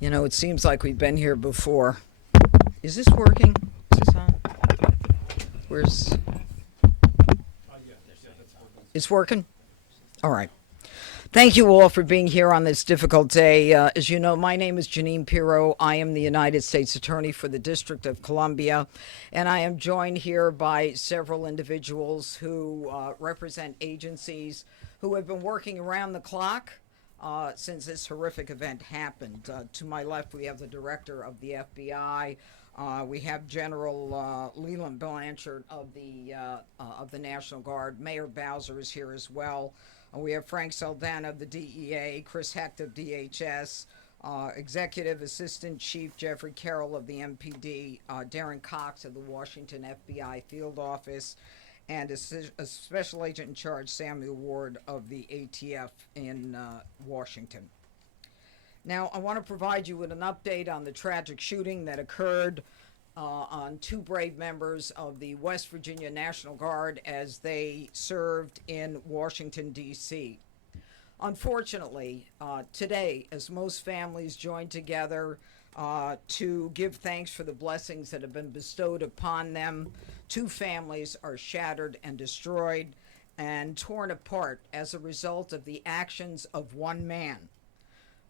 You know, it seems like we've been here before. Is this working? Is this on? Where's. It's working? All right. Thank you all for being here on this difficult day. As you know, my name is Janine Pirro. I am the United States Attorney for the District of Columbia, and I am joined here by several individuals who represent agencies who have been working around the clock since this horrific event happened. To my left, we have the Director of the FBI. We have General Leland Blanchard of the National Guard. Mayor Bowser is here as well. We have Frank Saldana of the DEA, Chris Hecht of DHS, Executive Assistant Chief Jeffrey Carroll of the MPD, Darren Cox of the Washington FBI Field Office, and a Special Agent in Charge, Samuel Ward of the ATF in Washington. Now, I want to provide you with an update on the tragic shooting that occurred on two brave members of the West Virginia National Guard as they served in Washington, D.C. Unfortunately, today, as most families join together to give thanks for the blessings that have been bestowed upon them, two families are shattered and destroyed and torn apart as a result of the actions of one man.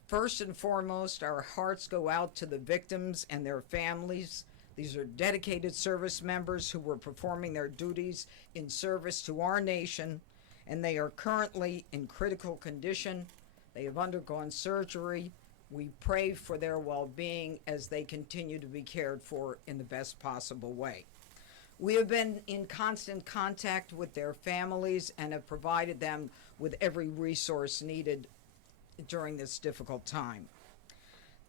First and foremost, our hearts go out to the victims and their families. These are dedicated service members who were performing their duties in service to our nation, and they are currently in critical condition. They have undergone surgery. We pray for their well-being as they continue to be cared for in the best possible way. We have been in constant contact with their families and have provided them with every resource needed during this difficult time.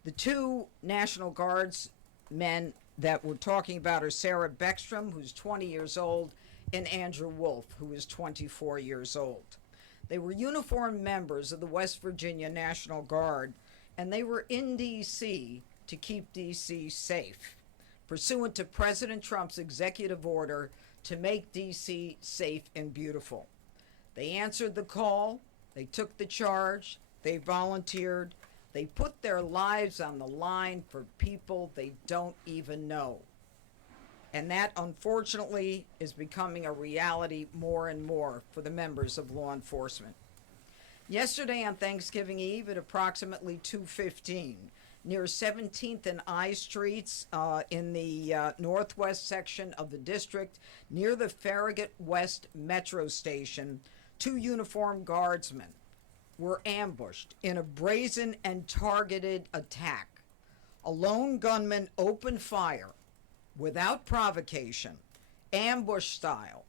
The two National Guards men that we're talking about are Sarah Beckstrom, who's 20 years old, and Andrew Wolf, who is 24 years old. They were uniformed members of the West Virginia National Guard, and they were in D.C. to keep D.C. safe, pursuant to President Trump's executive order to make D.C. safe and beautiful. They answered the call, they took the charge, they volunteered, they put their lives on the line for people they don't even know. And that, unfortunately, is becoming a reality more and more for the members of law enforcement. Yesterday on Thanksgiving Eve at approximately 2:15, near 17th and I Streets in the northwest section of the district, near the Farragut West Metro Station, two uniformed guardsmen were ambushed in a brazen and targeted attack. A lone gunman opened fire without provocation, ambush style,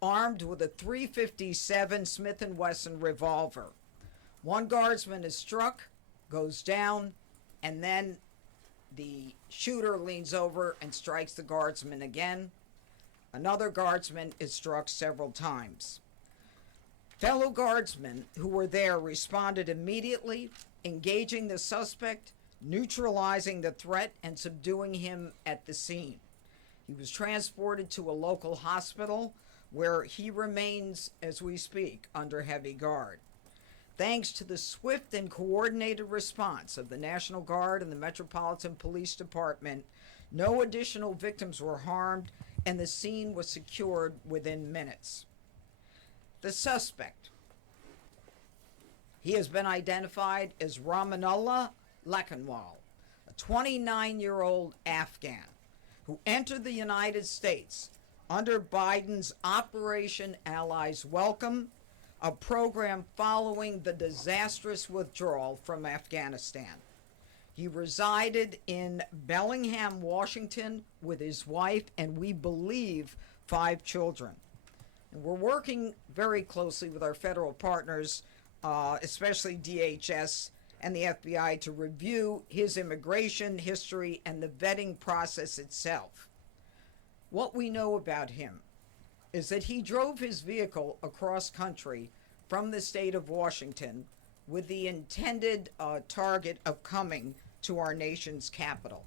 armed with a .357 Smith & Wesson revolver. One guardsman is struck, goes down, and then the shooter leans over and strikes the guardsman again. Another guardsman is struck several times. Fellow guardsmen who were there responded immediately, engaging the suspect, neutralizing the threat, and subduing him at the scene. He was transported to a local hospital where he remains, as we speak, under heavy guard. Thanks to the swift and coordinated response of the National Guard and the Metropolitan Police Department, no additional victims were harmed, and the scene was secured within minutes. The suspect, he has been identified as Ramanullah Lakanwal, a 29-year-old Afghan who entered the United States under Biden's Operation Allies Welcome, a program following the disastrous withdrawal from Afghanistan. He resided in Bellingham, Washington with his wife and, we believe, 5 children. And we're working very closely with our federal partners, especially DHS and the FBI, to review his immigration history and the vetting process itself. What we know about him is that he drove his vehicle across country from the state of Washington with the intended target of coming to our nation's capital.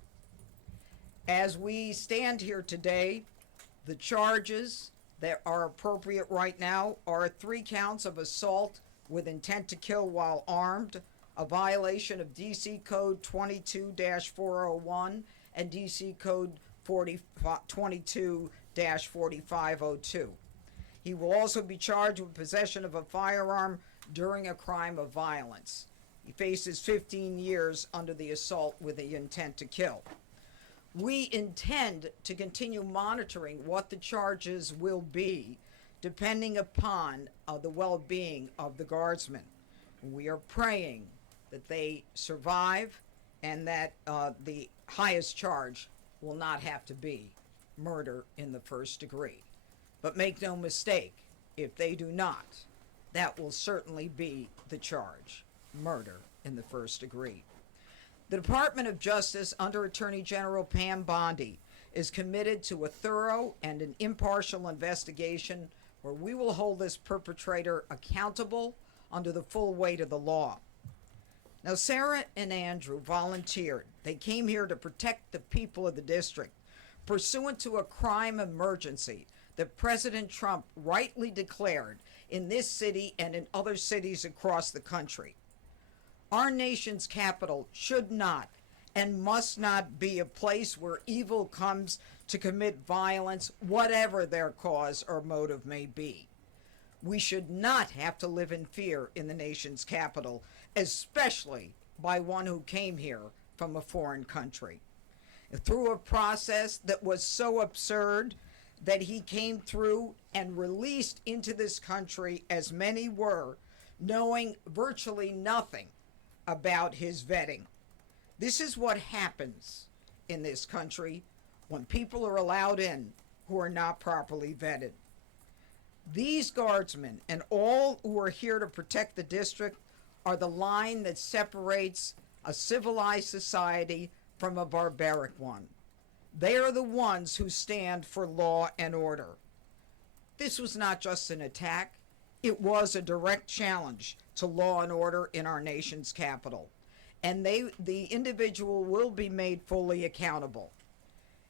As we stand here today, the charges that are appropriate right now are 3 counts of assault with intent to kill while armed, a violation of DC Code 22-401 and DC Code 22-4502. He will also be charged with possession of a firearm during a crime of violence. He faces 15 years under the assault with the intent to kill. We intend to continue monitoring what the charges will be, depending upon the well-being of the guardsmen. We are praying that they survive and that the highest charge will not have to be murder in the first degree. But make no mistake, if they do not, that will certainly be the charge, murder in the first degree. The Department of Justice, under Attorney General Pam Bondi, is committed to a thorough and an impartial investigation where we will hold this perpetrator accountable under the full weight of the law. Now, Sarah and Andrew volunteered. They came here to protect the people of the district, pursuant to a crime emergency that President Trump rightly declared in this city and in other cities across the country. Our nation's capital should not and must not be a place where evil comes to commit violence, whatever their cause or motive may be. We should not have to live in fear in the nation's capital, especially by one who came here from a foreign country. Through a process that was so absurd that he came through and released into this country, as many were, knowing virtually nothing about his vetting. This is what happens in this country when people are allowed in who are not properly vetted. These guardsmen and all who are here to protect the district are the line that separates a civilized society from a barbaric one. They are the ones who stand for law and order. This was not just an attack, it was a direct challenge to law and order in our nation's capital. And the individual will be made fully accountable.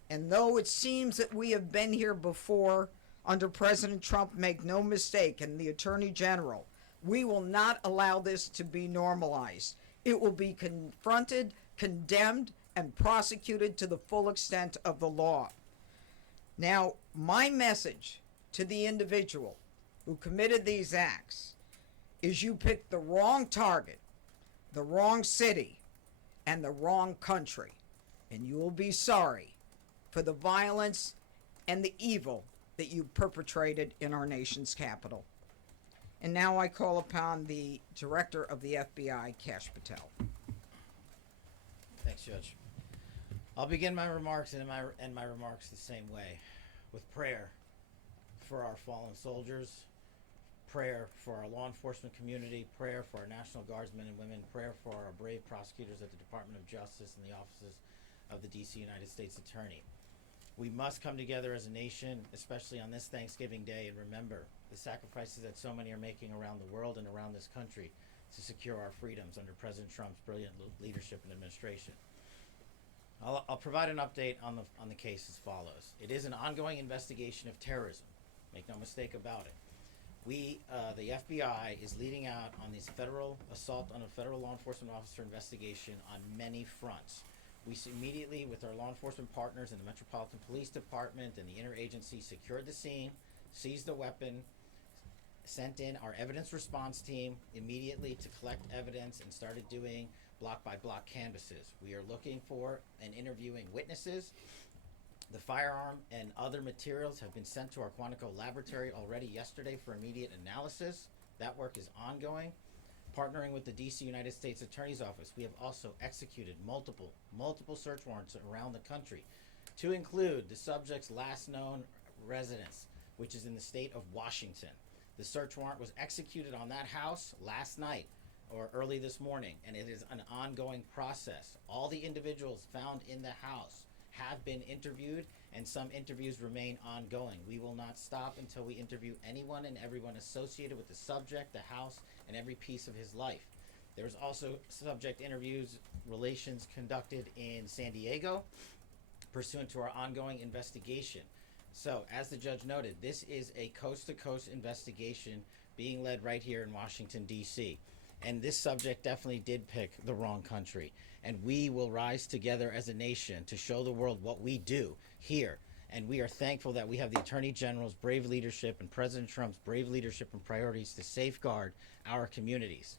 And though it seems that we have been here before under President Trump, make no mistake, and the Attorney General, we will not allow this to be normalized. It will be confronted, condemned, and prosecuted to the full extent of the law. Now, my message to the individual who committed these acts is you picked the wrong target, the wrong city, and the wrong country, and you will be sorry for the violence and the evil that you perpetrated in our nation's capital. And now I call upon the Director of the FBI, Kash Patel. Thanks, Judge. I'll begin my remarks and end my remarks the same way, with prayer for our fallen soldiers, prayer for our law enforcement community, prayer for our National Guardsmen and women, prayer for our brave prosecutors at the Department of Justice and the offices of the D.C. United States Attorney. We must come together as a nation, especially on this Thanksgiving Day, and remember the sacrifices that so many are making around the world and around this country to secure our freedoms under President Trump's brilliant leadership and administration. I'll provide an update on the case as follows. It is an ongoing investigation of terrorism. Make no mistake about it. The FBI is leading out on this federal assault on a federal law enforcement officer investigation on many fronts. We immediately, with our law enforcement partners in the Metropolitan Police Department and the interagency, secured the scene, seized the weapon, sent in our evidence response team immediately to collect evidence, and started doing block-by-block canvasses. We are looking for and interviewing witnesses. The firearm and other materials have been sent to our Quantico laboratory already yesterday for immediate analysis. That work is ongoing. Partnering with the D.C. United States Attorney's Office, we have also executed multiple search warrants around the country, to include the subject's last known residence, which is in the state of Washington. The search warrant was executed on that house last night or early this morning, and it is an ongoing process. All the individuals found in the house have been interviewed, and some interviews remain ongoing. We will not stop until we interview anyone and everyone associated with the subject, the house, and every piece of his life. There's also subject interviews, relations conducted in San Diego, pursuant to our ongoing investigation. So, as the judge noted, this is a coast-to-coast investigation being led right here in Washington, D.C. And this subject definitely did pick the wrong country. And we will rise together as a nation to show the world what we do here. And we are thankful that we have the Attorney General's brave leadership and President Trump's brave leadership and priorities to safeguard our communities.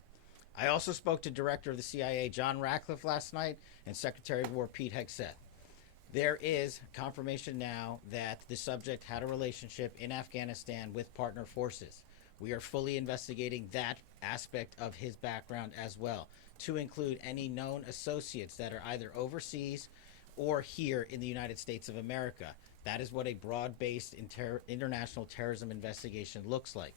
I also spoke to Director of the CIA John Ratcliffe last night and Secretary of War Pete Hegseth. There is confirmation now that the subject had a relationship in Afghanistan with partner forces. We are fully investigating that aspect of his background as well, to include any known associates that are either overseas or here in the United States of America. That is what a broad-based international terrorism investigation looks like.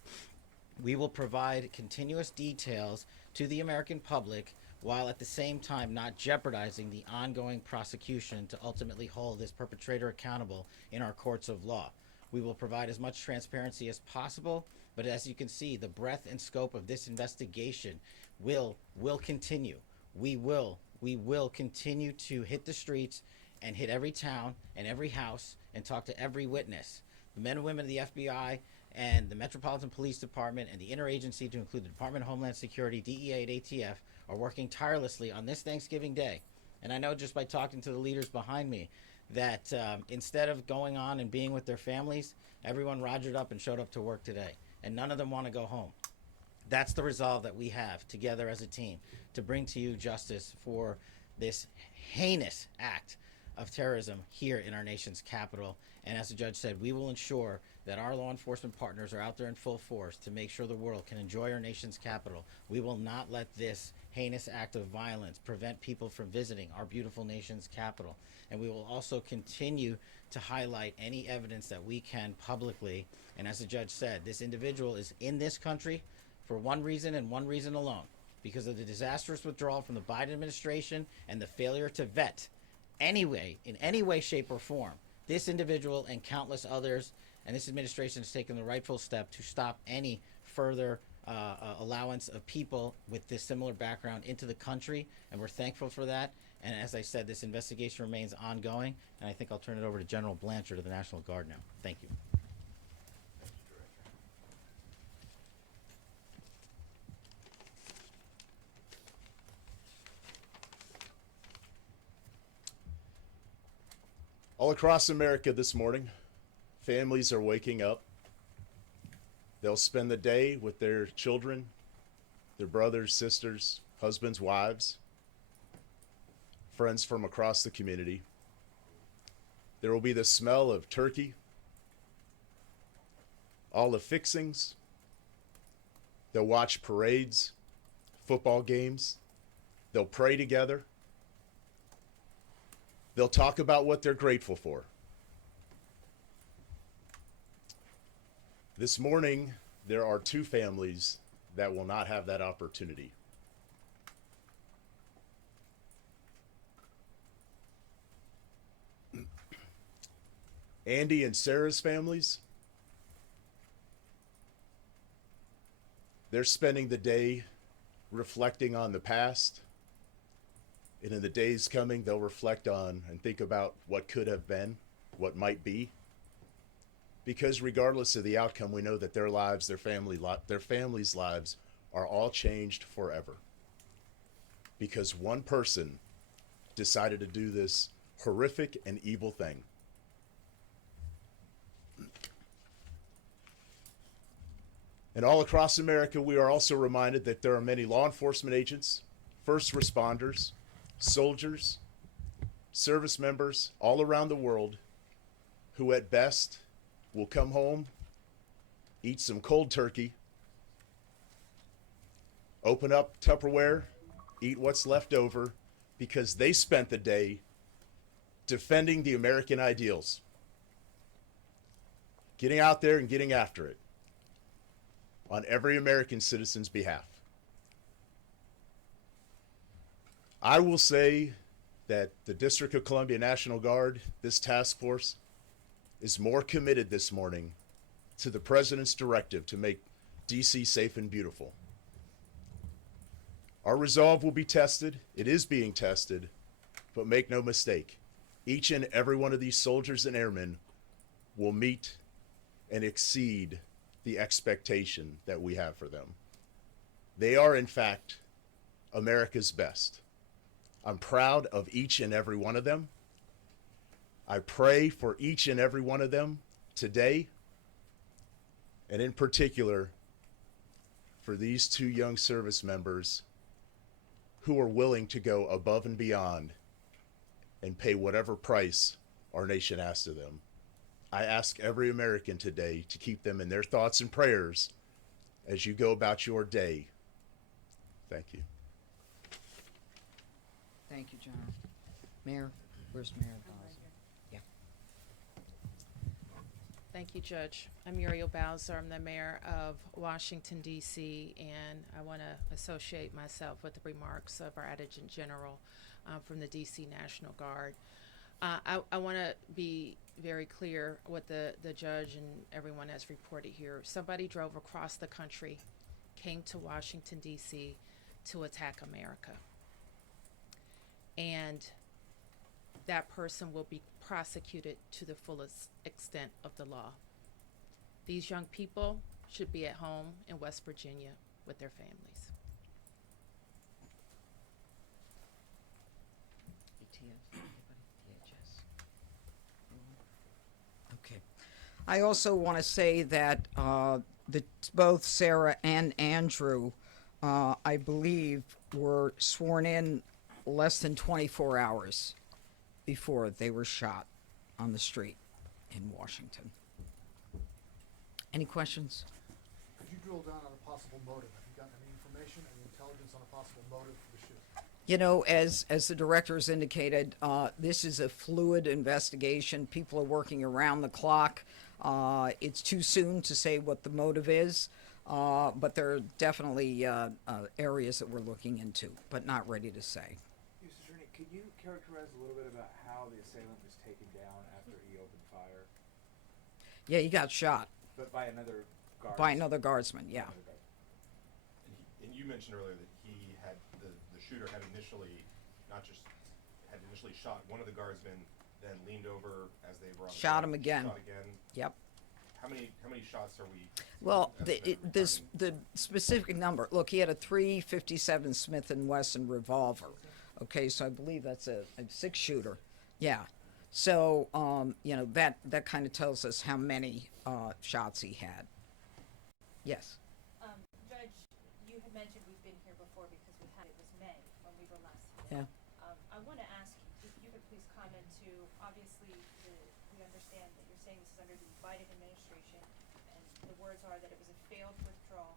We will provide continuous details to the American public while at the same time not jeopardizing the ongoing prosecution to ultimately hold this perpetrator accountable in our courts of law. We will provide as much transparency as possible, but as you can see, the breadth and scope of this investigation will continue. We will continue to hit the streets and hit every town and every house and talk to every witness. The men and women of the FBI and the Metropolitan Police Department and the interagency, to include the Department of Homeland Security, DEA, and ATF, are working tirelessly on this Thanksgiving Day. And I know just by talking to the leaders behind me that instead of going on and being with their families, everyone rogered up and showed up to work today. And none of them want to go home. That's the resolve that we have together as a team to bring to you justice for this heinous act of terrorism here in our nation's capital. And as the judge said, we will ensure that our law enforcement partners are out there in full force to make sure the world can enjoy our nation's capital. We will not let this heinous act of violence prevent people from visiting our beautiful nation's capital. And we will also continue to highlight any evidence that we can publicly. And as the judge said, this individual is in this country for one reason and one reason alone, because of the disastrous withdrawal from the Biden administration and the failure to vet anyway, in any way, shape, or form, this individual and countless others. And this administration has taken the rightful step to stop any further allowance of people with this similar background into the country, and we're thankful for that. And as I said, this investigation remains ongoing, and I think I'll turn it over to General Blanchard of the National Guard now. Thank you. All across America this morning, families are waking up. They'll spend the day with their children, their brothers, sisters, husbands, wives, friends from across the community. There will be the smell of turkey, all the fixings. They'll watch parades, football games. They'll pray together. They'll talk about what they're grateful for. This morning, there are two families that will not have that opportunity. Andy and Sarah's families, they're spending the day reflecting on the past. And in the days coming, they'll reflect on and think about what could have been, what might be. Because regardless of the outcome, we know that their lives, their families' lives are all changed forever. Because one person decided to do this horrific and evil thing. And all across America, we are also reminded that there are many law enforcement agents, first responders, soldiers, service members all around the world who at best will come home, eat some cold turkey, open up Tupperware, eat what's left over, because they spent the day defending the American ideals, getting out there and getting after it on every American citizen's behalf. I will say that the District of Columbia National Guard, this task force, is more committed this morning to the President's directive to make D.C. safe and beautiful. Our resolve will be tested. It is being tested, but make no mistake, each and every one of these soldiers and airmen will meet and exceed the expectation that we have for them. They are, in fact, America's best. I'm proud of each and every one of them. I pray for each and every one of them today, and in particular for these two young service members who are willing to go above and beyond and pay whatever price our nation asks of them. I ask every American today to keep them in their thoughts and prayers as you go about your day. Thank you. Thank you, John. Mayor, where's Mayor Bowser? Yeah. Thank you, Judge. I'm Muriel Bowser. I'm the mayor of Washington, D.C., and I want to associate myself with the remarks of our Adjutant General from the D.C. National Guard. I want to be very clear what the judge and everyone has reported here. Somebody drove across the country, came to Washington, D.C. to attack America. And that person will be prosecuted to the fullest extent of the law. These young people should be at home in West Virginia with their families. Okay. I also want to say that both Sarah and Andrew, I believe, were sworn in less than 24 hours before they were shot on the street in Washington. Any questions? Could you drill down on a possible motive? Have you gotten any information, any intelligence on a possible motive for the shooting? You know, as the directors indicated, this is a fluid investigation. People are working around the clock. It's too soon to say what the motive is, but there are definitely areas that we're looking into, but not ready to say. U.S. Attorney, could you characterize a little bit about how the assailant was taken down after he opened fire? Yeah, he got shot But by another guard? by another guardsman, yeah. And you mentioned earlier that he had, the shooter had initially, shot one of the guardsmen, then leaned over as they were on the Shot ground, him again. Shot again. Yep. How many shots are we? Well, estimate the specific number, look, he had a .357 Smith & Wesson revolver. Okay, so I believe that's a six-shooter. Yeah. So, you know, that kind of tells us how many shots he had. Yes. Judge, you had mentioned we've been here before because it was May when we were last here. Yeah. I want to ask if you could please comment to, obviously, we understand that you're saying this is under the Biden administration, and the words are that it was a failed withdrawal,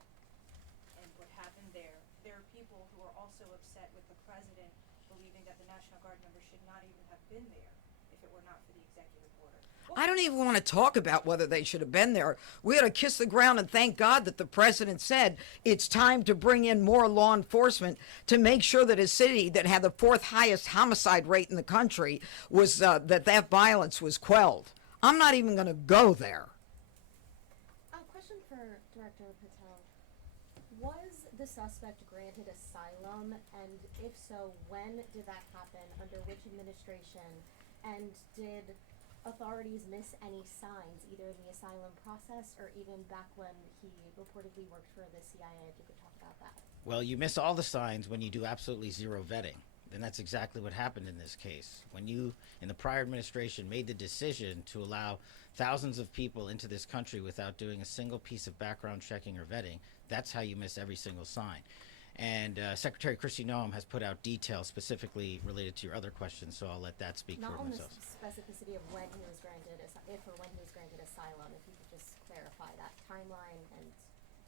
and what happened there. There are people who are also upset with the president believing that the National Guard members should not even have been there if it were not for the executive order. I don't even want to talk about whether they should have been there. We ought to kiss the ground and thank God that the president said it's time to bring in more law enforcement to make sure that a city that had the fourth highest homicide rate in the country was that violence was quelled. I'm not even going to go there. A question for Director Patel. Was the suspect granted asylum, and if so, when did that happen, under which administration, and did authorities miss any signs, either in the asylum process or even back when he reportedly worked for the CIA? If you could talk about that. Well, you miss all the signs when you do absolutely zero vetting. And that's exactly what happened in this case. When you, in the prior administration, made the decision to allow thousands of people into this country without doing a single piece of background checking or vetting, that's how you miss every single sign. And Secretary Kristi Noem has put out details specifically related to your other questions, so I'll let that speak Not for on the themselves. specificity of when he was granted, if or when he was granted asylum, if you could just clarify that timeline and.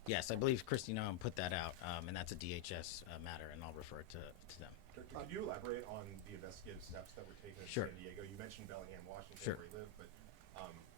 Yes, I believe Kristi Noem put that out, and that's a DHS matter, and I'll refer it to them. Could you elaborate on the investigative steps that were taken in Sure. San Diego? You mentioned Bellingham, Washington, Sure. where he lived, but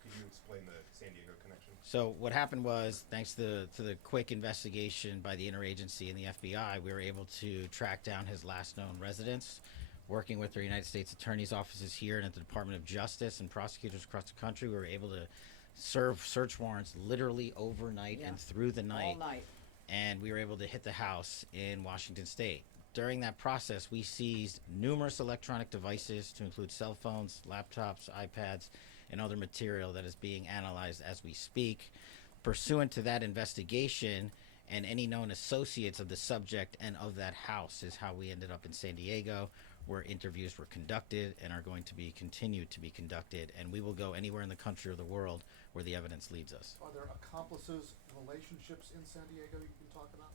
could you explain the San Diego connection? So what happened was, thanks to the quick investigation by the interagency and the FBI, we were able to track down his last known residence, working with the United States Attorney's offices here and at the Department of Justice and prosecutors across the country. We were able to serve search warrants literally overnight Yeah. and through the night. All night. And we were able to hit the house in Washington State. During that process, we seized numerous electronic devices to include cell phones, laptops, iPads, and other material that is being analyzed as we speak. Pursuant to that investigation and any known associates of the subject and of that house is how we ended up in San Diego, where interviews were conducted and are going to be continued to be conducted, and we will go anywhere in the country or the world where the evidence leads us. Are there accomplices, relationships in San Diego you can talk about?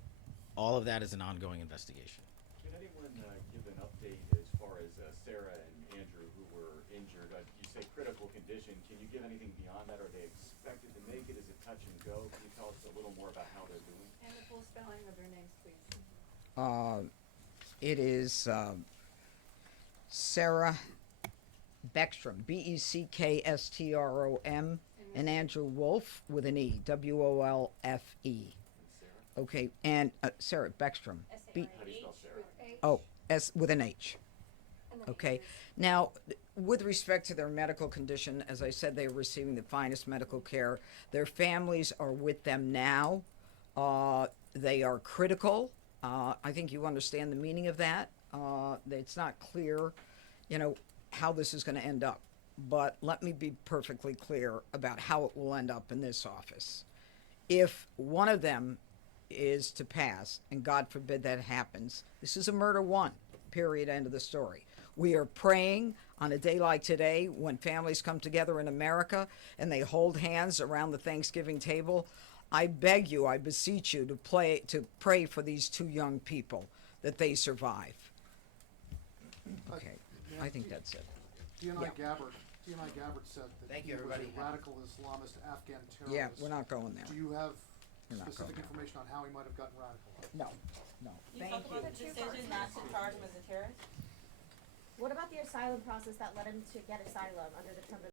All of that is an ongoing investigation. Can anyone give an update as far as Sarah and Andrew, who were injured? You say critical condition. Can you give anything beyond that? Are they expected to make it? Is it touch and go? Can you tell us a little more about how they're doing? And the full spelling of their names, please. It is Sarah Beckstrom, Beckstrom, and Andrew Wolf with an E, Wolfe. And Sarah? Okay, and Sarah Beckstrom. B- How do you spell Sarah? oh, S with an H. Okay. Now, with respect to their medical condition, as I said, they are receiving the finest medical care. Their families are with them now. They are critical. I think you understand the meaning of that. It's not clear, how this is going to end up. But let me be perfectly clear about how it will end up in this office. If one of them is to pass, and God forbid that happens, this is a murder one, period, end of the story. We are praying on a day like today when families come together in America and they hold hands around the Thanksgiving table. I beg you, I beseech you to pray for these two young people that they survive. Okay, I think that's it. D.N.I. Gabbard said that Thank he you, was everybody. a radical Islamist Afghan terrorist. Yeah, we're not going there. Do you have We're not specific going there. information on how he might have gotten radicalized? No. You talk about the decision not to charge him as a terrorist? What about the asylum process that led him to get asylum under the terms of